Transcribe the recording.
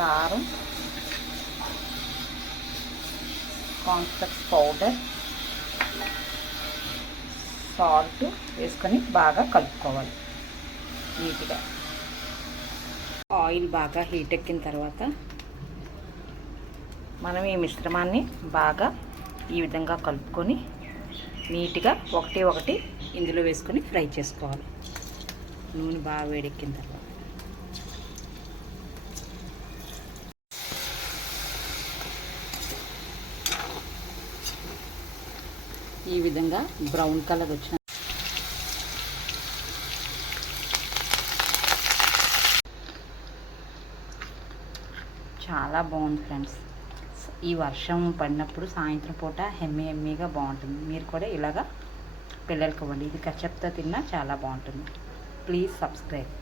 కారం, cornflakes powder, salt వేసుకొని బాగా కలుపుకోవాలి నీట్గా. ఆయిల్ బాగా హీట్ ఎక్కిన తర్వాత మనం ఈ మిశ్రమాన్ని బాగా ఈ విధంగా కలుపుకొని నీట్గా ఒకటి ఒకటి ఇందులో వేసుకొని ఫ్రై చేసుకోవాలి. నూనె బాగా వేడెక్కిన తర్వాత ఈ విధంగా బ్రౌన్ కలర్ వచ్చిన చాలా బాగుంది ఫ్రెండ్స్. ఈ వర్షం పడినప్పుడు సాయంత్రం పూట ఎమ్మీగా బాగుంటుంది. మీరు కూడా ఇలాగా పిల్లలకి ఇవ్వండి. ఇది కచ్చప్తో తిన్నా చాలా బాగుంటుంది. Please subscribe.